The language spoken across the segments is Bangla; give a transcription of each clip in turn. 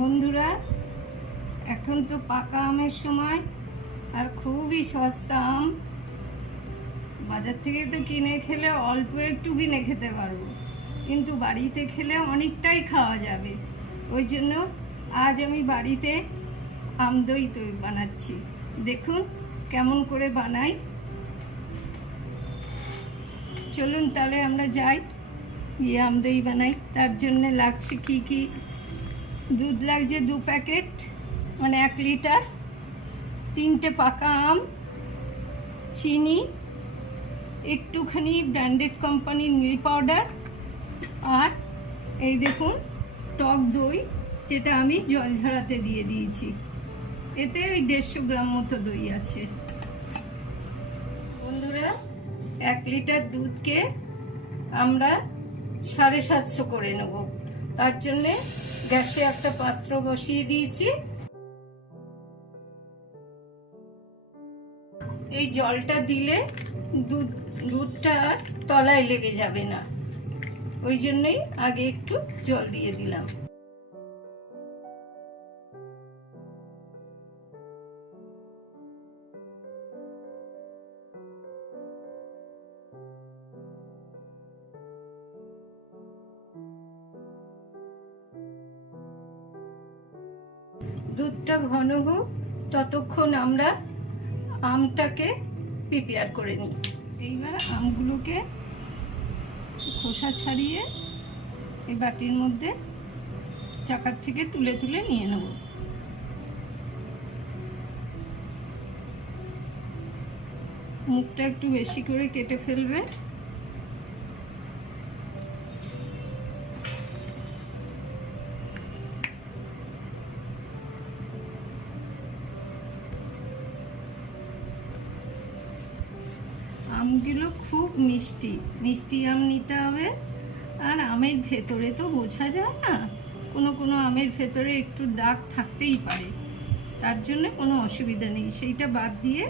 বন্ধুরা, এখন তো পাকা আমের সময় আর খুবই সস্তা আম। বাজার থেকে তো কিনে খেলে অল্প একটু কিনে খেতে পারবো, কিন্তু বাড়িতে খেলে অনেকটাই খাওয়া যাবে। ওই জন্য আজ আমি বাড়িতে আম দই বানাচ্ছি। দেখুন কেমন করে বানাই। চলুন তাহলে আমরা যাই, গিয়ে আম দই বানাই। তার জন্য লাগছে কি কি: দুধ লাগছে 2 প্যাকেট, মানে 1 লিটার, 3টে পাকা আম, চিনি, একটুখানি ব্র্যান্ডেড কোম্পানির মিল্ক পাউডার, আর এই দেখুন টক দই, যেটা আমি জল ঝরাতে দিয়ে দিয়েছি। এতে ওই 150 গ্রাম মতো দই আছে। বন্ধুরা, 1 লিটার দুধকে আমরা 750 করে নেব। তার জন্যে গ্যাসে একটা পাত্র বসিয়ে দিয়েছি। এই জলটা দিলে দুধটা আর তলায় লেগে যাবে না, ওই জন্যই আগে একটু জল দিয়ে দিলাম। দুধটা ঘন হোক ততক্ষণ আমরা আমটাকে প্রিপেয়ার করে নিই। এইবার আমগুলোকে খোসা ছাড়িয়ে এই বাটির মধ্যে চাকার থেকে তুলে তুলে নিয়ে নেব। মুখটা একটু বেশি করে কেটে ফেলবে। আমগুলো খুব মিষ্টি মিষ্টি আম নিতে হবে। আর আমের ভেতরে তো বোঝা যায় না, কোনো কোনো আমের ভেতরে একটু দাগ থাকতেই পারে, তার জন্য কোনো অসুবিধা নেই, সেইটা বাদ দিয়ে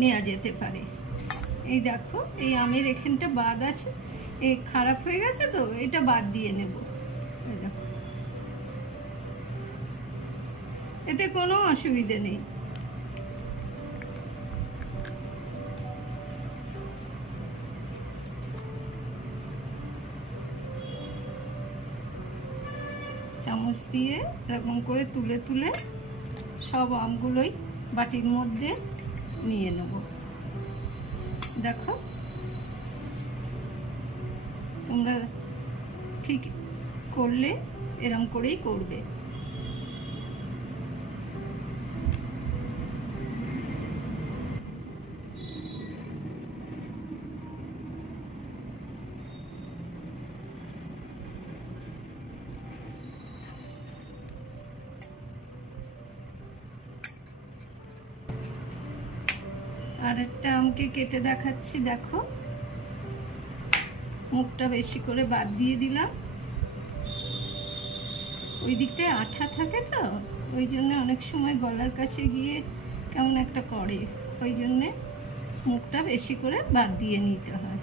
নেওয়া যেতে পারে। এই দেখো, এই আমের এখানটা বাদ আছে, এই খারাপ হয়ে গেছে, তো এটা বাদ দিয়ে নেব। এই দেখো, এতে কোনো অসুবিধে নেই। চামচ দিয়ে এরকম করে তুলে তুলে সব আমগুলোই বাটির মধ্যে নিয়ে নেব। দেখো, তোমরা ঠিক করলে এরকম করেই করবে। আর একটা আমকে কেটে দেখাচ্ছি। দেখো, মুখটা বেশি করে বাদ দিয়ে দিলাম। ওই দিকটায় আঠা থাকে, তো ওই জন্য অনেক সময় গলার কাছে গিয়ে কেমন একটা করে, ওই জন্যে মুখটা বেশি করে বাদ দিয়ে নিতে হয়।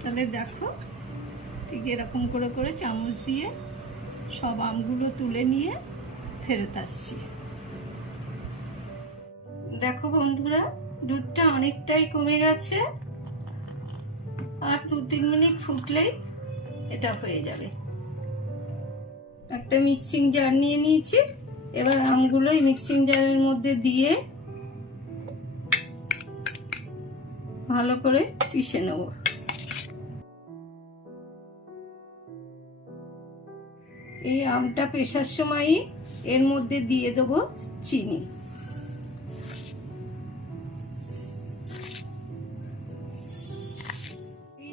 তাহলে দেখো, ঠিক এরকম করে করে চামচ দিয়ে সব আমগুলো তুলে নিয়ে ফেরত আসছি। দেখো বন্ধুরা, দুধটা অনেকটাই কমে গেছে, আর 2-3 মিনিট ফুটলেই এটা হয়ে যাবে। একটা মিক্সিং জার নিয়ে নিয়েছি। এবার আমগুলোই মিক্সিং জারের মধ্যে দিয়ে ভালো করে পিষে নেব। এই আমটা পেষার সময়ই এর মধ্যে দিয়ে দেবো চিনি।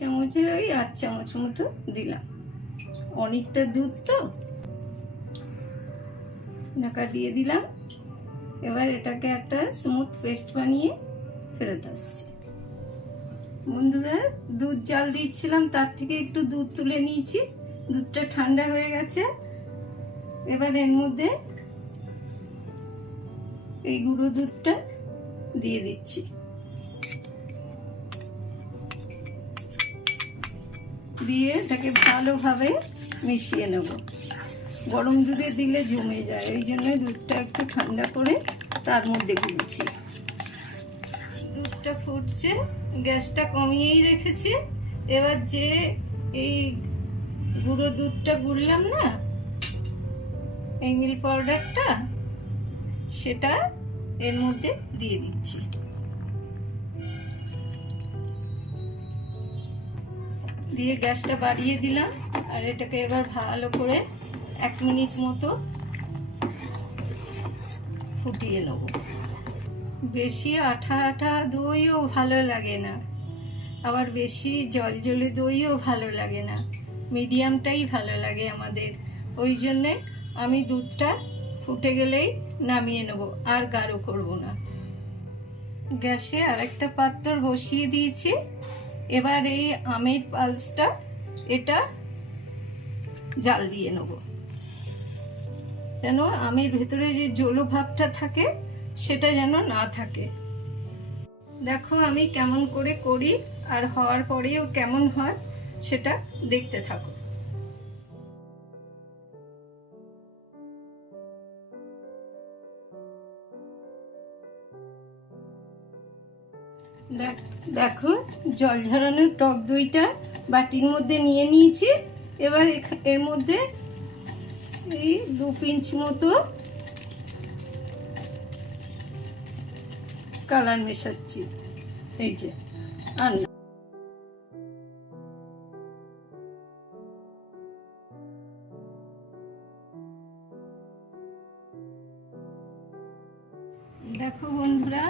চামচের ওই 8 চামচ মতো দিলাম। অনেকটা দুধ তো, ঢাকা দিয়ে দিলাম। এবার এটাকে একটা স্মুথ পেস্ট বানিয়ে ফেরত আসছি। বন্ধুরা, দুধ জাল দিচ্ছিলাম, তার থেকে একটু দুধ তুলে নিয়েছি। দুধটা ঠান্ডা হয়ে গেছে। এবার এর মধ্যে এই গুঁড়ো দুধটা দিয়ে দিচ্ছি। দিয়ে এটাকে ভালোভাবে মিশিয়ে নেব। গরম দুধে দিলে জমে যায়, ওই জন্য দুধটা একটু ঠান্ডা করে তার মধ্যে গুলছি। দুধটা ফুটছে, গ্যাসটা কমিয়েই রেখেছি। এবার যে এই গুঁড়ো দুধটা গুললাম না, এই মিল্ক পাউডারটা, সেটা এর মধ্যে দিয়ে দিচ্ছি। দিয়ে গ্যাসটা বাড়িয়ে দিলাম, আর এটাকে এবার ভালো করে 1 মিনিট মতো ফুটিয়ে নেব। বেশি আঠা আঠা দইও ভালো লাগে না, আবার বেশি জলজলে দইও ভালো লাগে না, মিডিয়ামটাই ভালো লাগে আমাদের। ওই জন্যে আমি দুধটা ফুটে গেলেই নামিয়ে নেব, আর গাঢ় করব না। গ্যাসে আরেকটা পাত্র বসিয়ে দিয়েছি। এবার এই আমের পালসটা, এটা জাল দিয়ে নেব, যেন আমের ভেতরে যে জলো ভাবটা থাকে সেটা যেন না থাকে। দেখো আমি কেমন করে করি, আর হওয়ার পরেও কেমন হয় সেটা দেখতে থাকো। দেখো জল ঝরানো টক দইটা বাটির মধ্যে নিয়ে নিয়েছি। এবার এর মধ্যে এই 2 পিঞ্চ মতো কালার মেশাচ্ছি। এই যে, আর না, দেখো বন্ধুরা,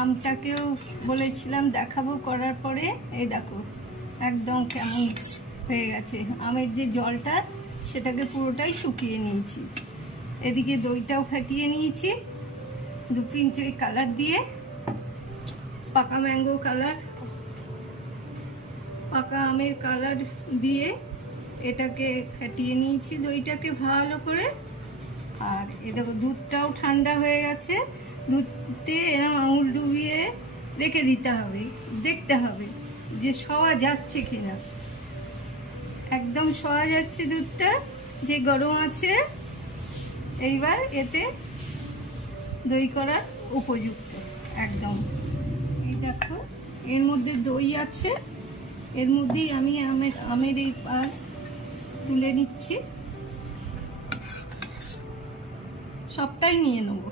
আমটাকেও বলেছিলাম দেখাবো, করার পরে এই দেখো একদম কেমন হয়ে গেছে। আমের যে জলটা সেটাকে পুরোটাই শুকিয়ে নিয়েছি। এদিকে দইটাও ফাটিয়ে নিয়েছি 2 পিঞ্চ ওই কালার দিয়ে, পাকা ম্যাঙ্গো কালার, পাকা আমের কালার দিয়ে এটাকে ফাটিয়ে নিয়েছি দইটাকে ভালো করে। আর এ দেখো দুধটাও ঠান্ডা হয়ে গেছে। দুধে এরকম আঙুল ডুবিয়ে রেখে দিতে হবে, দেখতে হবে যে সওয়া যাচ্ছে কিনা। একদম সওয়া যাচ্ছে দুধটা, যে গরম আছে। এইবার এতে দই করার উপযুক্ত একদম। এই দেখো এর মধ্যে দই আছে, এর মধ্যেই আমি আমের এই পাল তুলে নিচ্ছি, সবটাই নিয়ে নেব।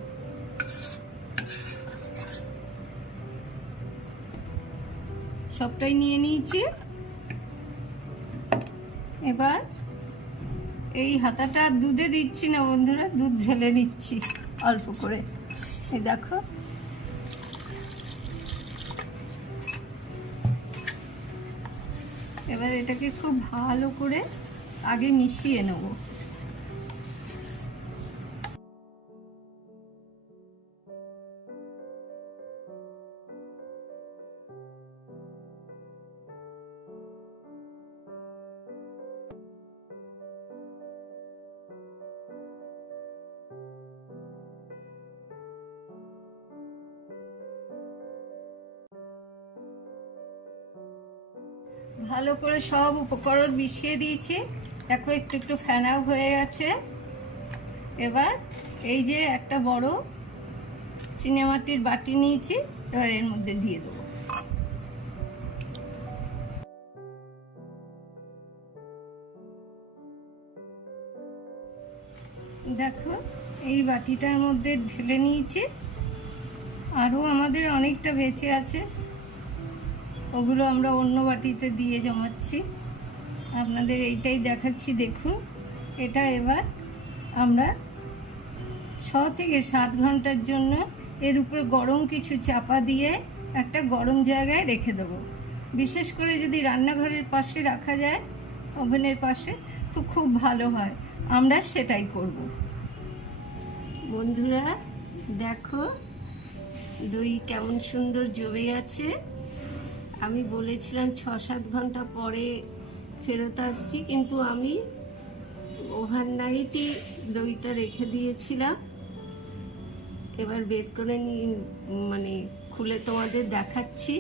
সবটাই নিয়ে নিয়েছি। এবার এই হাতাটা দুধে দিচ্ছি না বন্ধুরা, দুধ ঢেলে নিচ্ছি অল্প করে। এই দেখো এবার এটাকে খুব ভালো করে আগে মিশিয়ে নেব। ভালো করে সব উপকরণ মিশিয়ে দিয়েছি। দেখো একটু একটু ফেনাও হয়ে গেছে। এবার এই যে একটা বড় চিনেমাটির বাটি নিয়েছি, এবার এর মধ্যে দিয়ে দেবো। দেখো এই বাটিটার মধ্যে ঢেলে নিয়েছি। আরও আমাদের অনেকটা বেঁচে আছে, ওগুলো আমরা অন্য বাটিতে দিয়ে জমাচ্ছি। আপনাদের এইটাই দেখাচ্ছি, দেখুন। এটা এবার আমরা 6 থেকে 7 ঘন্টার জন্য এর উপরে গরম কিছু চাপা দিয়ে একটা গরম জায়গায় রেখে দেবো। বিশেষ করে যদি রান্নাঘরের পাশে রাখা যায়, ওভেনের পাশে, তো খুব ভালো হয়। আমরা সেটাই করব। বন্ধুরা দেখো দই কেমন সুন্দর জমে গেছে। আমি বলেছিলাম 6-7 ঘন্টা পরে ফেরত আসছি, কিন্তু আমি ওভারনাইটই দইটা রেখে দিয়েছিলাম। এবার বের করে খুলে তোমাদের দেখাচ্ছি।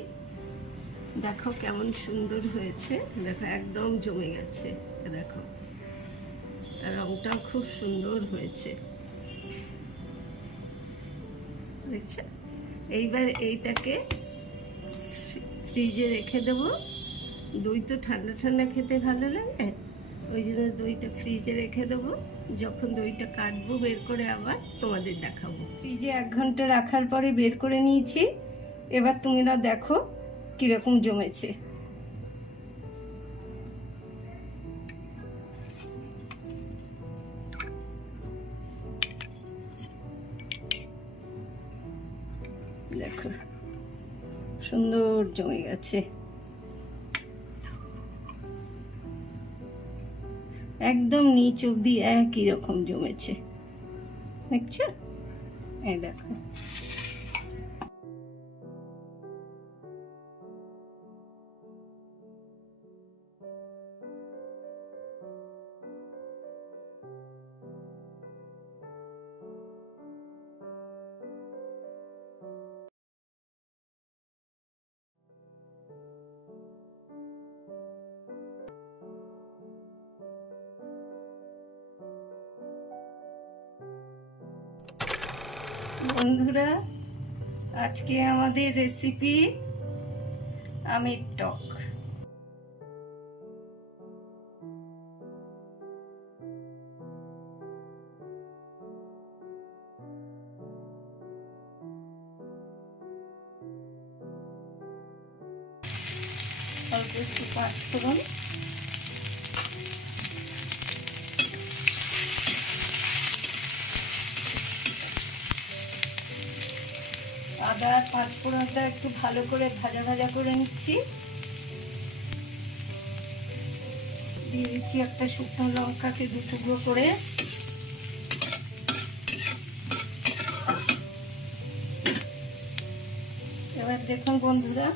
দেখো কেমন সুন্দর হয়েছে, দেখো একদম জমে গেছে, দেখো রংটাও খুব সুন্দর হয়েছে, দেখছো। এইবার এইটাকে ফ্রিজে রেখে দেবো। দই তো ঠান্ডা ঠান্ডা খেতে ভালো লাগে, ওই জন্য দইটা ফ্রিজে রেখে দেবো। যখন দইটা কাটবো বের করে আবার তোমাদের দেখাবো। ফ্রিজে 1 ঘন্টা রাখার পরে বের করে নিয়েছি। এবার তোমরা দেখো কিরকম জমেছে। দেখো সুন্দর জমে গেছে, একদম নিচ অব্দি একই রকম জমেছে, দেখছো। এই দেখো বন্ধুরা, আজকে আমাদের রেসিপি আমের টক। অল্প একটু পাঁচফোড়ন, আদা আর পাঁচফোড়নটা একটু ভালো করে ভাজা ভাজা করে নিচ্ছি। দিয়ে দিচ্ছি একটা শুকনো লঙ্কাকে 2 টুকরো করে। এবার দেখুন বন্ধুরা,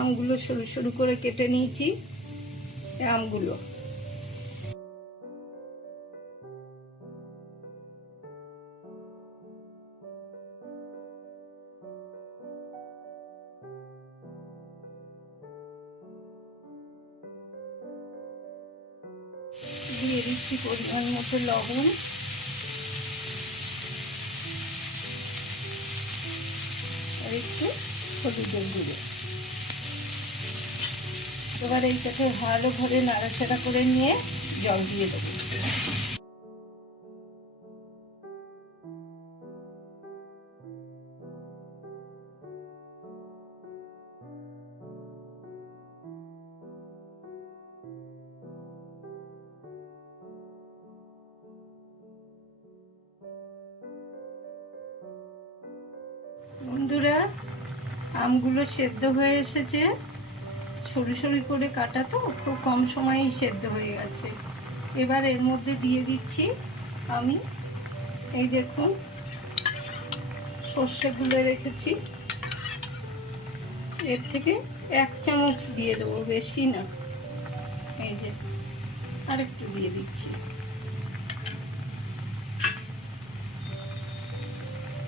আমগুলো সরু সরু করে কেটে নিয়েছি। আমগুলো দিয়ে দিচ্ছি পরিমাণ মতো লবণ, আর একটু হলুদের গুঁড়ো। এবার এইটাকে ভালোভাবে নাড়াচাড়া করে নিয়ে জল দিয়ে দেবো। বন্ধুরা, আমগুলো সেদ্ধ হয়ে এসেছে, সরু সরু করে কাটা তো খুব কম সময়েই সেদ্ধ হয়ে গেছে। এবার এর মধ্যে দিয়ে দিচ্ছি আমি এই দেখুন সর্ষে গুলে রেখেছি, এর থেকে 1 চামচ দিয়ে দেবো, বেশি না। এই যে আরেকটু দিয়ে দিচ্ছি,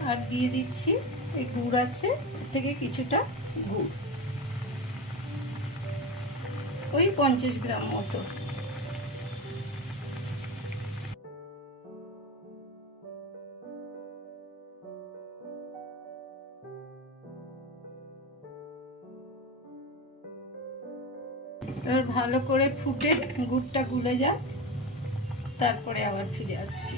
আর দিয়ে দিচ্ছি এই গুড় আছে, এর থেকে কিছুটা গুড়, ওই 50 গ্রাম মতো। এবার ভালো করে ফুটে গুড়টা গুলে যাক, তারপরে আবার ফিরে আসছি।